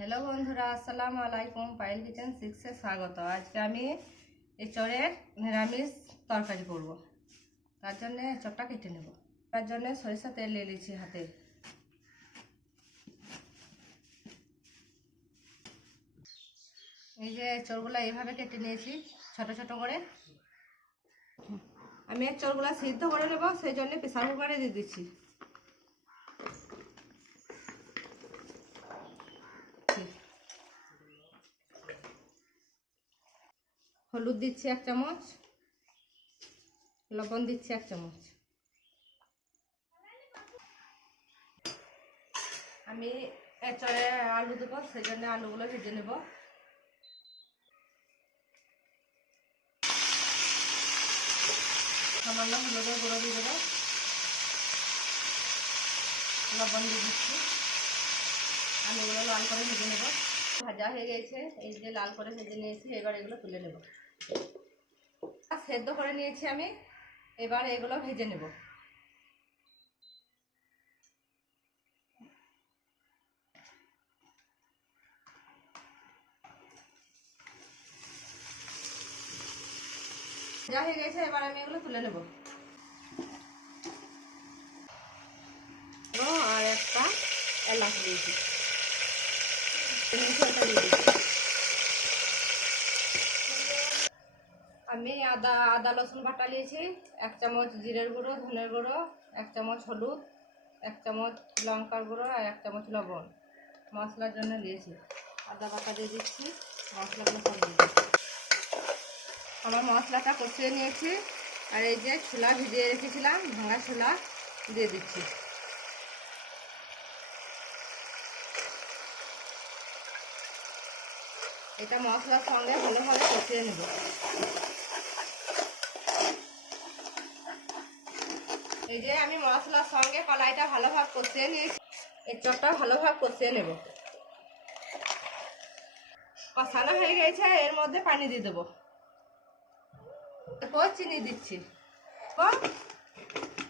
Hello बंधुरा अस्सलाम वालेकुम। पायल किचन 6 से स्वागत। आज के आमी एचड़ेर निरामिष तरकारी करब। तार जन्य एचड़टा केटे नेब। तार जन्य सरिषा तेल ले लिয়েছি हाथे। এই যে এচড়গুলো এইভাবে কেটে নিয়েছি ছোট ছোট করে। আমি এচড়গুলো সিদ্ধ করে নেব, সেই জন্য প্রেসার কুকারে দিয়ে দিচ্ছি। হলুদ দিচ্ছি 1 চামচ, লবণ দিচ্ছি 1 চামচ। আমি এচড়ে আলু দেবো, সেই জন্য আলুগুলো ভেজে নেব। সামান্য হলুদের গুঁড়ো দিয়ে দেবো, লবণ দিয়ে দিচ্ছি। আলুগুলো লাল করে ভেজে নেব। ভাজা হয়ে গেছে, এই যে লাল করে ভেজে নিয়েছি। এবার এগুলো তুলে নেব। সেদ্ধ করে নিয়েছি আমি, এবার এগুলো ভেজে নেব। ভাজা হয়ে গেছে, এবার আমি এগুলো তুলে নেব। আর একটা এলাচ দিয়েছি। আমি আদা রসুন বাটা নিয়েছি, 1 চামচ জিরের গুঁড়ো, ধনের গুঁড়ো, 1 চামচ হলুদ, 1 চামচ লঙ্কার গুঁড়ো আর 1 চামচ লবণ মশলার জন্য নিয়েছি। আদা বাটা দিয়ে দিচ্ছি, মশলাগুলো সব দিয়ে দিচ্ছি। আমার মশলাটা কষিয়ে নিয়েছি, আর এই যে ছোলা ভিজিয়ে রেখেছিলাম, ভাঙা ছোলা দিয়ে দিচ্ছি। এটা মশলার সঙ্গে ভালোভাবে কষিয়ে নেব। এই যে আমি মশলার সঙ্গে কলাইটা ভালোভাবে কষিয়ে নিয়েছি, এচড়টা ভালোভাবে কষিয়ে নেব। কষানো হয়ে গেছে, এর মধ্যে পানি দিয়ে দেবো। এরপর চিনি দিচ্ছি,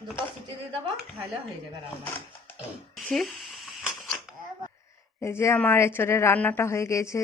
2টো সিটি দিয়ে দেবো, তাহলে হয়ে যাবে রান্না। এই যে আমার এচড়ের রান্নাটা হয়ে গেছে।